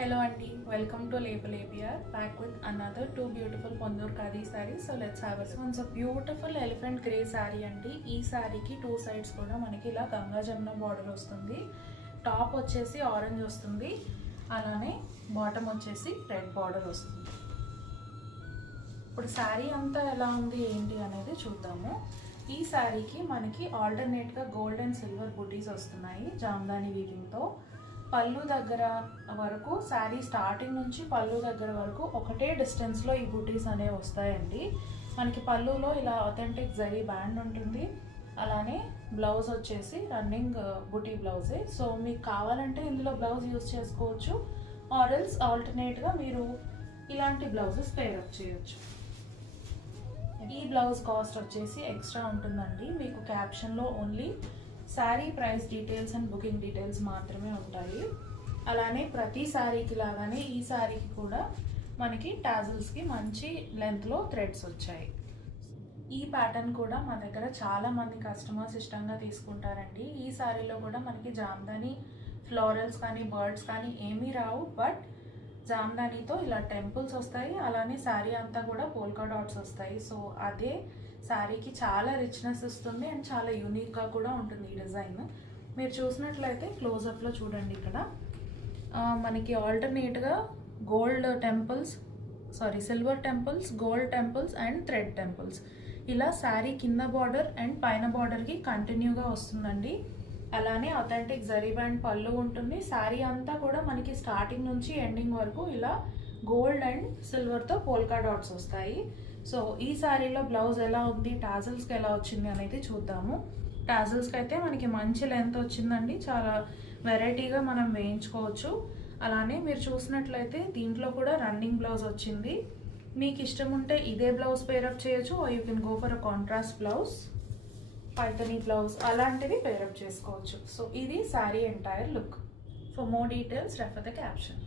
Hello Andy, welcome to Label APR, back with another two beautiful Pondur Khadi sarees. So let's have a look. It's a beautiful elephant grey saree అండి. ఈ సారీకి two sides కూడా మనకి ఇలా Ganga Jamuna border వస్తుంది. Top వచ్చేసి orange వస్తుంది, అలానే బాటమ్ వచ్చేసి రెడ్ బార్డర్ వస్తుంది. ఇప్పుడు శారీ అంతా ఎలా ఉంది ఏంటి అనేది చూద్దాము. ఈ శారీకి మనకి ఆల్టర్నేట్గా గోల్డ్ అండ్ సిల్వర్ బుటీస్ వస్తున్నాయి జామ్దాని వీవింగ్తో. పళ్ళు దగ్గర వరకు శారీ స్టార్టింగ్ నుంచి పళ్ళు దగ్గర వరకు ఒకటే డిస్టెన్స్లో ఈ బుటీస్ అనేవి వస్తాయండి. మనకి పళ్ళులో ఇలా అథెంటిక్ జరీ బ్యాండ్ ఉంటుంది, అలానే బ్లౌజ్ వచ్చేసి రన్నింగ్ బుటీ బ్లౌజే. సో మీకు కావాలంటే ఇందులో బ్లౌజ్ యూజ్ చేసుకోవచ్చు, ఆర్ఎల్స్ ఆల్టర్నేట్గా మీరు ఇలాంటి బ్లౌజెస్ పేరప్ చేయొచ్చు. ఈ బ్లౌజ్ కాస్ట్ వచ్చేసి ఎక్స్ట్రా ఉంటుందండి. మీకు క్యాప్షన్లో only sari price details and booking details మాత్రమే ఉంటాయి. అలానే ప్రతి శారీకి లాగానే ఈ శారీకి కూడా మనకి టాజిల్స్కి మంచి లెంత్లో థ్రెడ్స్ వచ్చాయి. ఈ ప్యాటర్న్ కూడా మన దగ్గర చాలామంది కస్టమర్స్ ఇష్టంగా తీసుకుంటారండి. ఈ శారీలో కూడా మనకి జామ్దాని ఫ్లోరల్స్ కానీ బర్డ్స్ కానీ ఏమీ రావు, బట్ జామ్దానితో ఇలా టెంపుల్స్ వస్తాయి, అలానే శారీ అంతా కూడా పోల్కా డాట్స్ వస్తాయి. సో అదే శారీకి చాలా రిచ్నెస్ ఇస్తుంది అండ్ చాలా యూనిక్గా కూడా ఉంటుంది ఈ డిజైన్. మీరు చూసినట్లయితే క్లోజప్లో చూడండి, ఇక్కడ మనకి ఆల్టర్నేట్గా gold temples silver temples, gold temples and thread temples ఇలా శారీ కింద బార్డర్ అండ్ పైన బార్డర్కి కంటిన్యూగా వస్తుందండి. అలానే అథెంటిక్ జరీ బ్యాండ్ పళ్ళు ఉంటుంది. శారీ అంతా కూడా మనకి స్టార్టింగ్ నుంచి ఎండింగ్ వరకు ఇలా గోల్డ్ అండ్ సిల్వర్తో పోల్కా డాట్స్ వస్తాయి. సో ఈ శారీలో బ్లౌజ్ ఎలా ఉంది, టాజిల్స్కి ఎలా వచ్చింది అనేది చూద్దాము. టాజిల్స్కి అయితే మనకి మంచి లెంత్ వచ్చిందండి, చాలా వెరైటీగా మనం వేయించుకోవచ్చు. అలానే మీరు చూసినట్లయితే దీంట్లో కూడా రన్నింగ్ బ్లౌజ్ వచ్చింది. మీకు ఇష్టం ఉంటే ఇదే బ్లౌజ్ పేరప్ చేయొచ్చు, you can go for a contrast blouse, Paithani blouse అలాంటివి పేరప్ చేసుకోవచ్చు. సో ఇది sari entire look. For more details refer the caption.